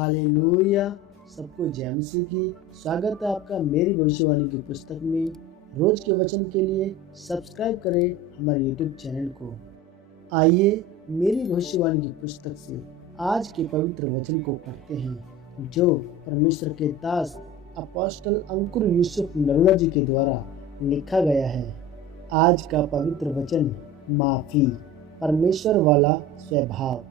Hallelujah. सबको जय मसीह की। स्वागत है आपका मेरी भविष्यवाणी की पुस्तक में। रोज के वचन के लिए सब्सक्राइब करें हमारे यूट्यूब चैनल को। आइए मेरी भविष्यवाणी की पुस्तक से आज के पवित्र वचन को पढ़ते हैं, जो परमेश्वर के दास अपोस्टल अंकुर यूसुफ नरोला जी के द्वारा लिखा गया है। आज का पवित्र वचन माफी, परमेश्वर वाला स्वभाव।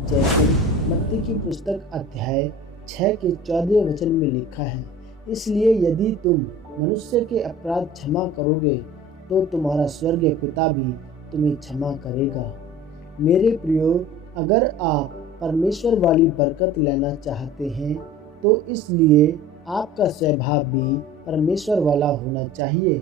जैसे मत्ती की पुस्तक अध्याय 6 के 14 वचन में लिखा है, इसलिए यदि तुम मनुष्य के अपराध क्षमा करोगे तो तुम्हारा स्वर्गीय पिता भी तुम्हें क्षमा करेगा। मेरे प्रियो, अगर आप परमेश्वर वाली बरकत लेना चाहते हैं तो इसलिए आपका स्वभाव भी परमेश्वर वाला होना चाहिए।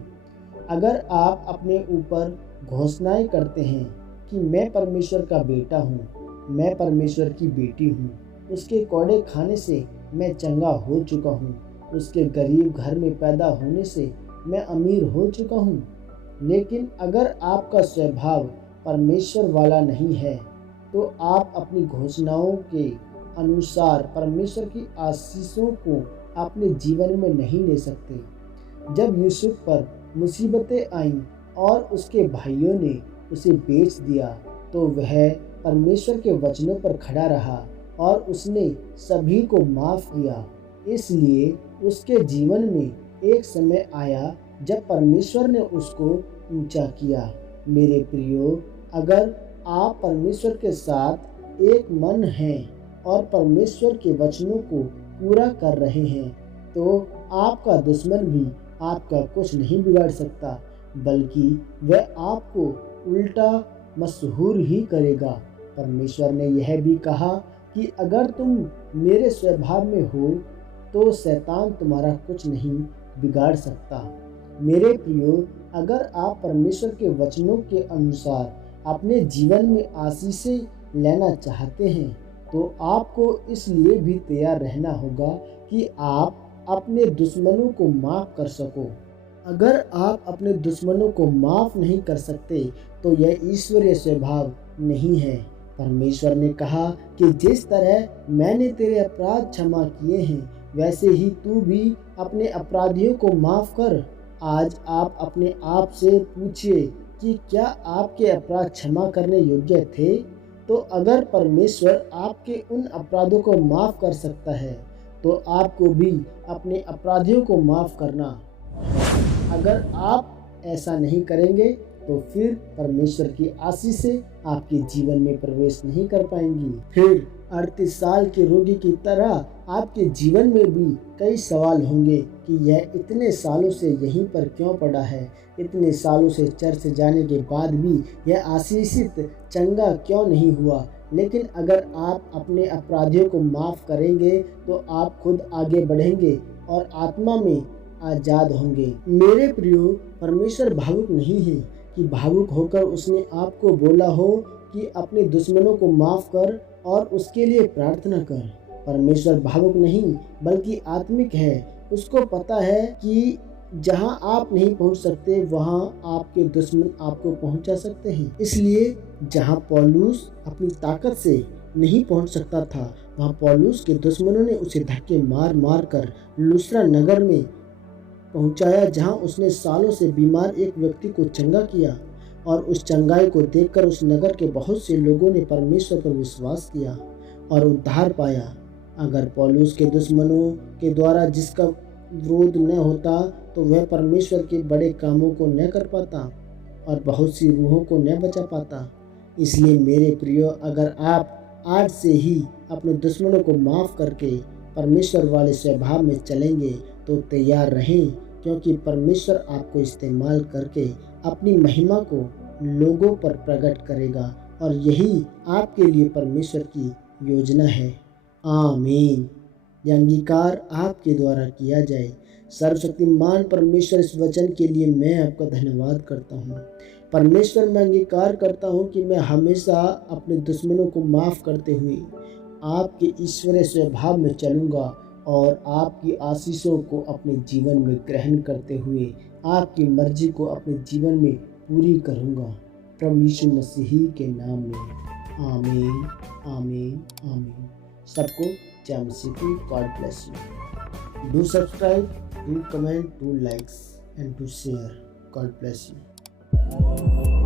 अगर आप अपने ऊपर घोषणाएं करते हैं कि मैं परमेश्वर का बेटा हूँ, मैं परमेश्वर की बेटी हूँ, उसके कौड़े खाने से मैं चंगा हो चुका हूँ, उसके गरीब घर में पैदा होने से मैं अमीर हो चुका हूँ, लेकिन अगर आपका स्वभाव परमेश्वर वाला नहीं है तो आप अपनी घोषणाओं के अनुसार परमेश्वर की आशीषों को अपने जीवन में नहीं ले सकते। जब यूसुफ पर मुसीबतें आईं और उसके भाइयों ने उसे बेच दिया तो वह परमेश्वर के वचनों पर खड़ा रहा और उसने सभी को माफ किया। इसलिए उसके जीवन में एक समय आया जब परमेश्वर ने उसको ऊंचा किया। मेरे प्रियो, अगर आप परमेश्वर के साथ एक मन हैं और परमेश्वर के वचनों को पूरा कर रहे हैं तो आपका दुश्मन भी आपका कुछ नहीं बिगाड़ सकता, बल्कि वह आपको उल्टा मशहूर ही करेगा। परमेश्वर ने यह भी कहा कि अगर तुम मेरे स्वभाव में हो तो शैतान तुम्हारा कुछ नहीं बिगाड़ सकता। मेरे प्रियो, अगर आप परमेश्वर के वचनों के अनुसार अपने जीवन में आशीषें लेना चाहते हैं तो आपको इसलिए भी तैयार रहना होगा कि आप अपने दुश्मनों को माफ कर सको। अगर आप अपने दुश्मनों को माफ नहीं कर सकते तो यह ईश्वरीय स्वभाव नहीं है। परमेश्वर ने कहा कि जिस तरह मैंने तेरे अपराध क्षमा किए हैं वैसे ही तू भी अपने अपराधियों को माफ कर। आज आप अपने आप से पूछिए कि क्या आपके अपराध क्षमा करने योग्य थे? तो अगर परमेश्वर आपके उन अपराधों को माफ कर सकता है तो आपको भी अपने अपराधियों को माफ करना। अगर आप ऐसा नहीं करेंगे तो फिर परमेश्वर की आशीषें आपके जीवन में प्रवेश नहीं कर पाएंगी। फिर 38 साल के रोगी की तरह आपके जीवन में भी कई सवाल होंगे कि यह इतने सालों से यहीं पर क्यों पड़ा है, इतने सालों से चर्च जाने के बाद भी यह आशीषित चंगा क्यों नहीं हुआ। लेकिन अगर आप अपने अपराधियों को माफ करेंगे तो आप खुद आगे बढ़ेंगे और आत्मा में आजाद होंगे। मेरे प्रियो, परमेश्वर भावुक नहीं है कि भावुक होकर उसने आपको बोला हो कि अपने दुश्मनों को माफ कर और उसके लिए प्रार्थना कर। परमेश्वर भावुक नहीं बल्कि आत्मिक है। उसको पता है कि जहां आप नहीं पहुंच सकते वहां आपके दुश्मन आपको पहुंचा सकते हैं। इसलिए जहां पौलुस अपनी ताकत से नहीं पहुंच सकता था वहां पौलुस के दुश्मनों ने उसे धक्के मार मार कर लुस्त्रा नगर में पहुंचाया, जहां उसने सालों से बीमार एक व्यक्ति को चंगा किया और उस चंगाई को देखकर उस नगर के बहुत से लोगों ने परमेश्वर पर विश्वास किया और उद्धार पाया। अगर पौलुस के दुश्मनों के द्वारा जिसका विरोध न होता तो वह परमेश्वर के बड़े कामों को न कर पाता और बहुत सी रूहों को न बचा पाता। इसलिए मेरे प्रियो, अगर आप आज से ही अपने दुश्मनों को माफ करके परमेश्वर वाले स्वभाव में चलेंगे तो तैयार रहें, क्योंकि परमेश्वर आपको इस्तेमाल करके अपनी महिमा को लोगों पर प्रकट करेगा और यही आपके लिए परमेश्वर की योजना है। आमीन। यह अंगीकार आपके द्वारा किया जाए। सर्वशक्तिमान परमेश्वर, इस वचन के लिए मैं आपका धन्यवाद करता हूँ। परमेश्वर, मैं अंगीकार करता हूँ कि मैं हमेशा अपने दुश्मनों को माफ़ करते हुए आपके ईश्वरीय स्वभाव में चलूँगा और आपकी आशीषों को अपने जीवन में ग्रहण करते हुए आपकी मर्जी को अपने जीवन में पूरी करूँगा। प्रभु यीशु मसीह के नाम में आमीन, आमीन, आमीन। सबको जय मसीह की। God bless you. Do subscribe, do comment, do likes and do share. God bless you.